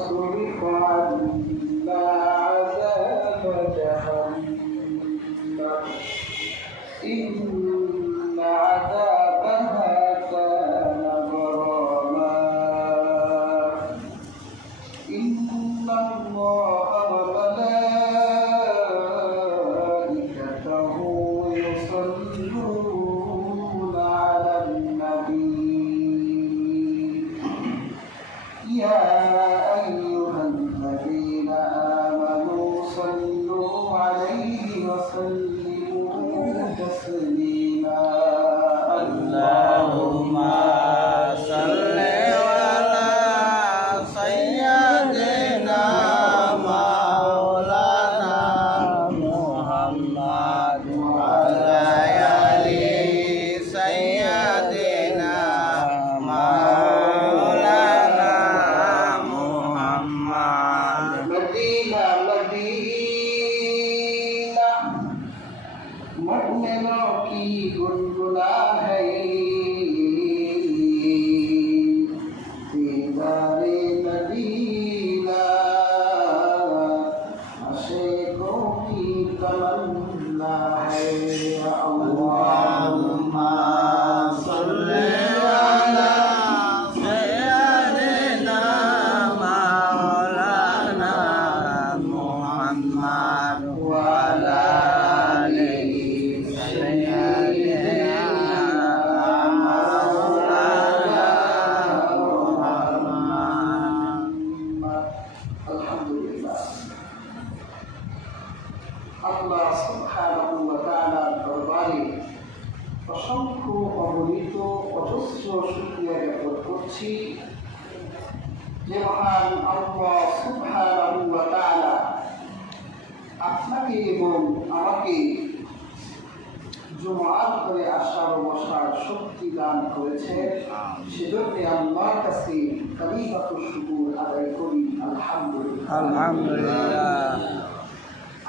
وصرف عنا عذاب جهنم إن عذابها كان غراما إن الله وملائكته يصلون على النبي يا أيها الذين آمنوا صلوا عليه وسلموا تسليما اللهم صل على سيدنا مولانا محمد وعلى آل سيدنا مولانا محمد مدينة مدينة मुमिनों की गुनगुना है दीदारे मदीना आशिकों की तमन्ना है اللهم صل على سيدنا مولانا محمد وعلى آل سيدنا مولانا محمد আলহামদুলিল্লাহ আল্লাহ সুবহানাহু ওয়া তাআলার দরবারে অসংখ্য অগণিত অজস্র শুকরিয়া জ্ঞাপন করছি যে মহান আল্লাহ সুবহানাহু ওয়া তাআলা আপনাকে এবং আমাকে জুমআত করে আসার ও বসার শক্তি দান করেছে সেজন্য আল্লাহর কাছে কালিমাতুশ শুকর আদায় করি আলহামদুলিল্লাহ। আলহামদুলিল্লাহ।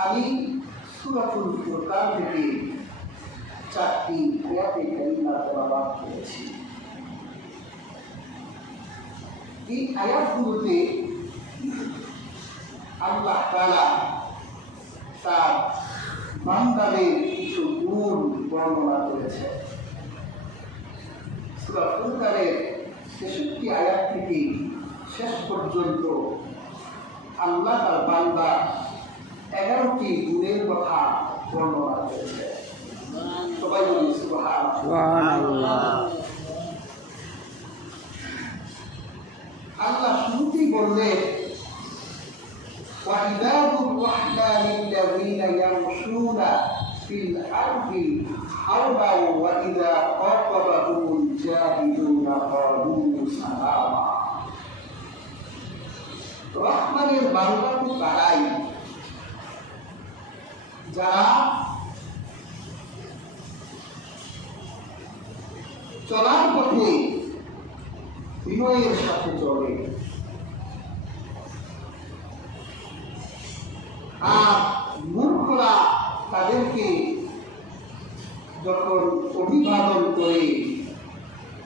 আমি সূরাতুল ফুরকান থেকে 4টি আয়াতে কারিমা তেলাওয়াত করেছি। এই আয়াতগুলোতে আল্লাহ তাআলা তার বান্দাদের কিছু গুণ বর্ণনা করেছে। সূরা ফুরকানের ৬৩ আয়াত থেকে শেষ পর্যন্ত আল্লাহ তার বান্দা 11টি গুণের কথা বর্ণনা করেছে। সবাই বলি সুবহানাল্লাহ। সুবহানাল্লাহ। আল্লাহ শুরুতেই বললেন وعباد الرحمن الذين يمشون في الأرض حربا وإذا خاطبهم الجاهلون قالوا سلاما রহমানের বান্দা তো তারাই যারা চলার পথে বিনয়ের সাথে চলে আর মূর্খরা তাদেরকে যখন অভিবাদন করে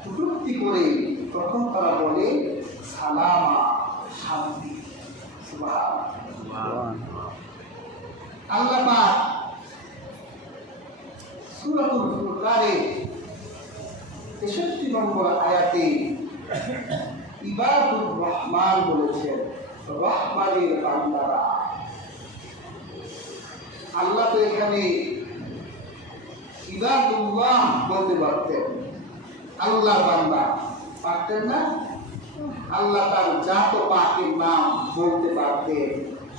কটূক্তি করে তখন তারা বলে সালামা শান্তি। সুবহানাল্লাহ। আল্লাহ পাক সূরাতুল ফুরকানের ৬৩ নম্বর আয়াতে ইবাদুর রহমান বলেছেন, রহমানের বান্দারা। আল্লাহ তো এখানে ইবাদুল্লাহ বলতে পারতেন, আল্লাহ বান্দা পারতেন না? আল্লাহ তার জাত পাকের নাম বলতে পারতেন,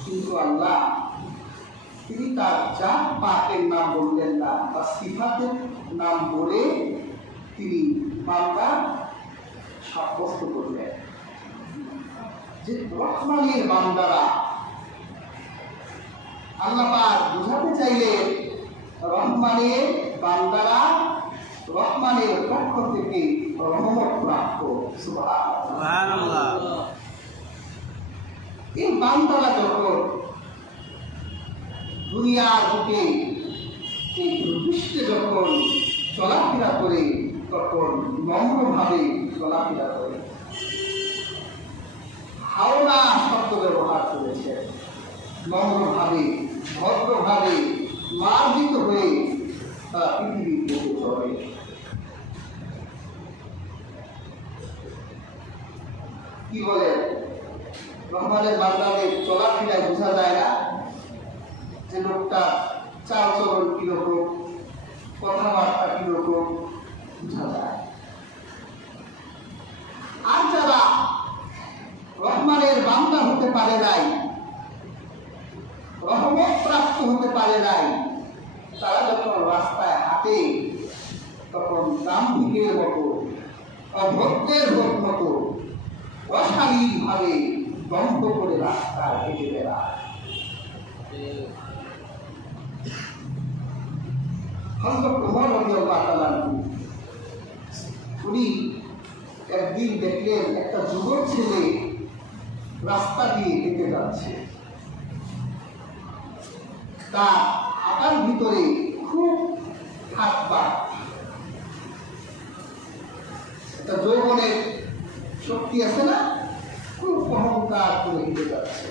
কিন্তু আল্লাহ তিনি তার জাত পাকের নাম বললেন না, তার সিফাতের নাম বলে তিনি বান্দা সাব্যস্ত করলেন যে রহমানের বান্দারা। আল্লাহ পাক বুঝাতে চাইলেন রহমানের বান্দারা রহমানের পক্ষ থেকে রহমত প্রাপ্ত। সুবহানাল্লাহ। এই বান্দারা যখন দুনিয়ার বুকে এই পৃষ্ঠে যখন চলাফেরা করে তখন নম্রভাবে চলাফেরা করে, হাওলা ব্যবহার করেছে, নম্রভাবে ভদ্রভাবে মার্জিত হয়ে তারা পৃথিবীর বুকে চলে। কি বলে রহমানের বান্দাদের চলাফেরায় বোঝা যায় না যে লোকটা চাল চলন কিরকম, কথাবার্তা কিরকম, বোঝা যায়। আর যারা রহমানের বান্দা হতে পারে নাই, রহমত প্রাপ্ত হতে পারে নাই, তারা যখন রাস্তায় হাঁটে তখন দাম্ভিকের মতো, অভদ্রের মতো অশালীনভাবে দম্ভ করে রাস্তায় হেঁটে বেড়ায়। হযরত ওমর রাদিয়াল্লাহু তাআলা উনি একদিন দেখলেন একটা যুবক ছেলে রাস্তা দিয়ে হেঁটে যাচ্ছে, তার হাঁটার ভিতরে খুব হাত পা, একটা যৌবনের শক্তি আছে না, খুব অহংকার করে হেঁটে যাচ্ছে।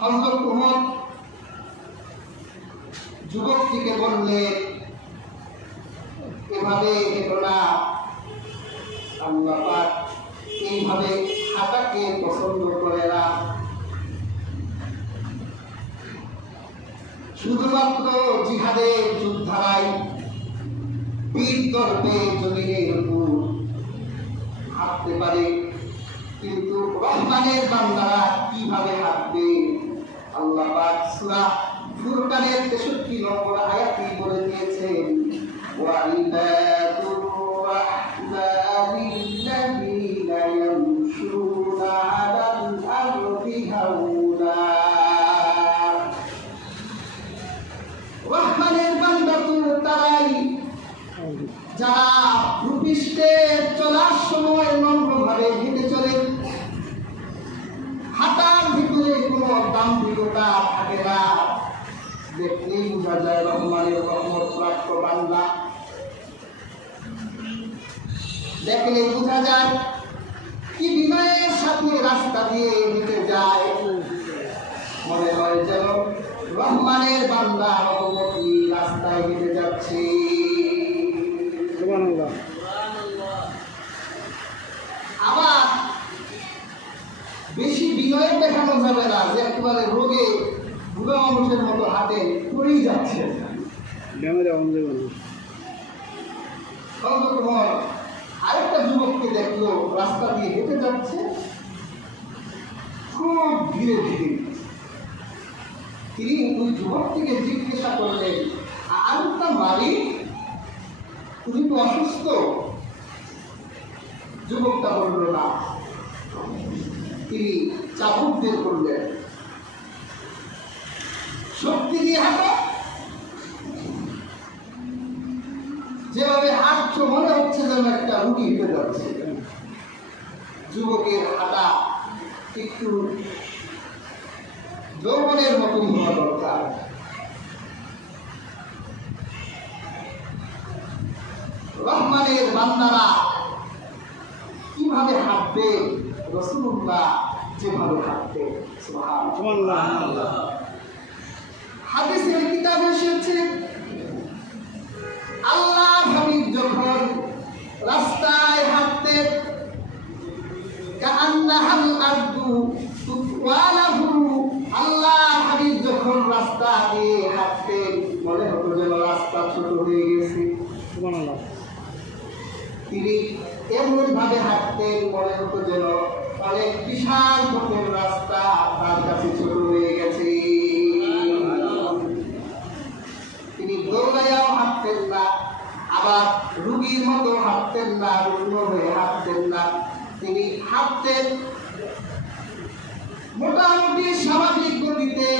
হযরত ওমর যুবকটিকে বললেন, এভাবে হেঁটো না, আল্লাহ পাক এইভাবে হাঁটাকে পছন্দ করে না। শুধুমাত্র জিহাদের যোদ্ধারাই বীর দর্পে জমিনের উপর হাঁটতে পারে, কিন্তু রহমানের বান্দারা কিভাবে হাঁটবে? আল্লাহ পাক সূরা ফুরকানের 63 নম্বর আয়াতে বলে দিয়েছেন, ওয়া ইবাদুর রাহমানিল্লাযীনা ইয়ামশুনা আলাল আরদি হাওনা। রহমানের বান্দা তো তারাই যারা ভূপৃষ্ঠে চলার সময় নম্রভাবে হেঁটে চলে, হাঁটার ভিতরে কোনো দাম্ভিকতা থাকে না, দেখলেই বোঝা যায় রহমানের রহমত প্রাপ্ত বান্দা। দেখলেই বোঝা যায় কি বিনয়ের সাথে রাস্তা দিয়ে হেঁটে যায়, মনে হয় যেন রহমানের বান্দা রহমতি রাস্তায় হেঁটে যাচ্ছে। আবার বেশি বিনয় দেখানো যাবে না যে একেবারে রোগে বুড়া মানুষের মতো হাতে পড়েই যাচ্ছে। আরেকটা যুবককে দেখলো রাস্তা দিয়ে হেঁটে যাচ্ছে খুব ধীরে ধীরে। তিনি ওই যুবকটিকে জিজ্ঞাসা করলেন, আরেকটা মালিক, তুমি তো অসুস্থ? যুবকটা বলল না। তিনি চাবুক বের করলেন, শক্তি দিয়ে হাঁটো, যেভাবে হাঁটছো মনে হচ্ছে যেন একটা রুটি হেঁটে যাচ্ছে। যুবকের হাঁটা একটু যৌবনের মতন হওয়া দরকার। রহমানের বান্দারা কিভাবে হাঁটবে? রাসূলুল্লাহ যেভাবে হাঁটতে। সুবহানাল্লাহ। হাদিসের কিতাবে এসেছে, আল্লাহ হাবিব যখন রাস্তায় হাঁটতেন, কাআন্নাহাল আরদু তুওয়ালাহু, আল্লাহ হাবিব যখন রাস্তা দিয়ে হাঁটতেন মনে হতো যেন রাস্তা ছোট হয়ে গেছে। সুবহানাল্লাহ। তিনি এমন ভাবে হাঁটতেন মনে হতো যেন অনেক বিশাল পথের রাস্তা তার কাছে ছোট হয়ে গেছে। তিনি দৌড়াইয়াও হাঁটতেন না, আবার রুগীর মতো হাঁটতেন না, রুগ্ন হয়ে হাঁটতেন না। তিনি হাঁটতেন মোটামুটি স্বাভাবিক গতিতে।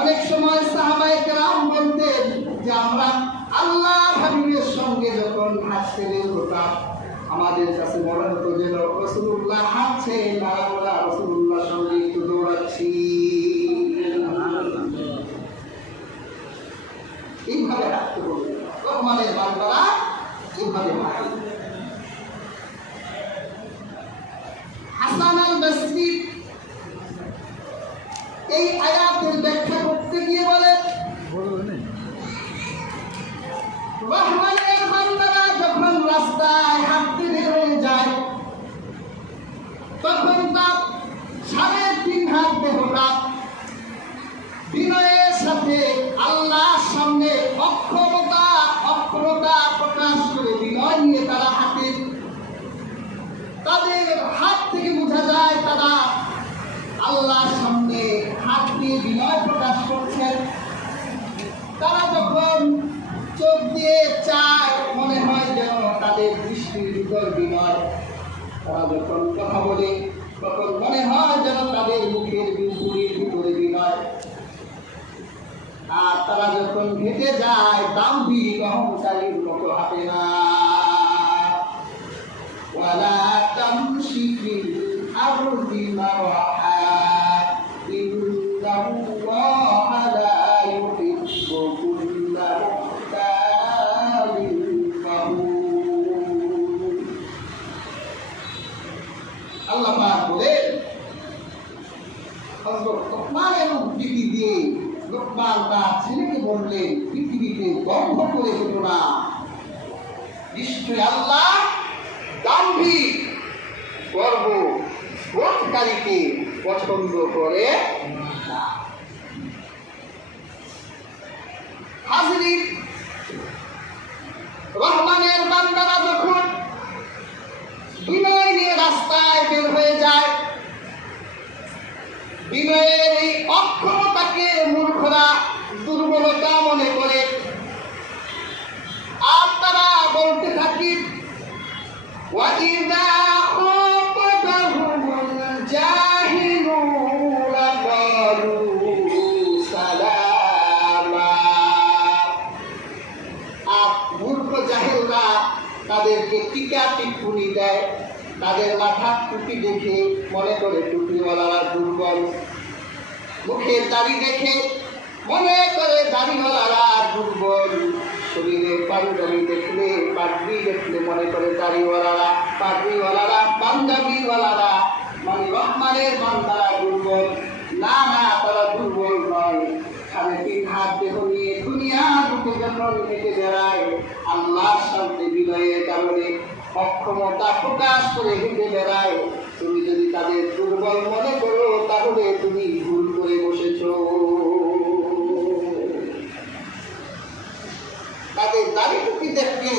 অনেক সময় সাহাবায়ে কেরাম বলতেন যে আমরা আল্লাহ হাবিবের সঙ্গে যখন হাঁটতে বের হতাম আমাদের কাছে মনে হতো যেন রাসূলুল্লাহ হাঁটছেন আর আমরা রাসূলুল্লাহর সঙ্গে একটু দৌড়াচ্ছি। এইভাবে হাঁটতে বলতেন রহমানের বান্দারা, এইভাবে হাঁটে। হাসান আল বসরি এই আয়াতের ব্যাখ্যা করতে গিয়ে বলে, রহমানের বান্দারা যখন রাস্তায় হাঁটতে বের হয়ে যায় তখন তার 3.5 হাত দেহটা বিনয়ের সাথে আল্লাহর সামনে অক্ষরতা প্রকাশ করে বিনয় নিয়ে তারা হাঁটে। তাদের হাত থেকে বোঝা যায় তারা আল্লাহর সামনে হাত দিয়ে বিনয় প্রকাশ করছেন। তারা যখন চোখ দিয়ে চায় মনে হয় যেন তাদের দৃষ্টির ভিতর বিনয়। তারা যখন কথা বলে তখন মনে হয় যেন তাদের মুখের বিপুরীর ভিতরে বিনয়। আর তারা যখন হেঁটে যায় দাম্ভিক অহংকারীর মতো হাঁটে না। ওয়ালা তামশি ফিল আরদি মারহা ইন্নাল্লাহা লা ইউহিব্বু কুল্লা মুখতালিন ফখুর। আল্লাহ পাক বলেন, হযরত লোকমান এবং বিবি দিয়ে লোকমান তার ছেলেকে বললেন, পৃথিবীতে গর্ব করে হতো না, নিশ্চয়ই আল্লাহ দাম্ভিক গর্ববোধকারীকে পছন্দ করে না। হাজরিন, রহমানের বান্দারা যখন বিনয় নিয়ে রাস্তায় বের হয়ে যায়, বিনয়ের এই অক্ষমতাকে মূর্খরা দুর্বলতা মনে করে। আর তারা বলতে থাকি, ওয়াইদা খাতাবাহুমুল জাহিলুনা ক্বালু সালামা। আর মূর্খ জাহিলরা তাদেরকে টিকা টিপ্পনি দেয়। তাদের মাথার টুপি দেখে মনে করে টুপিওয়ালারা দুর্বল, মুখের দাড়ি দেখে মনে করে দাড়িওয়ালারা দুর্বল, শরীরের পাঞ্জাবি দেখলে পাগড়ি দেখলে মনে করে দাড়িওয়ালারা পাগড়িওয়ালারা পাঞ্জাবিওয়ালারা মানে রহমানের বান্দারা দুর্বল। না না, তারা দুর্বল নয়। 3.5 হাত দেহ নিয়ে দুনিয়ার বুকে যখন হেঁটে বেড়ায়, আল্লাহর সামনে বিনয়ের কারণে অক্ষমতা প্রকাশ করে হেঁটে বেড়ায়। তুমি যদি তাদের দুর্বল মনে করো তাহলে তুমি ভুল করে বসেছ। তাদের দাড়ি টুপি দেখলে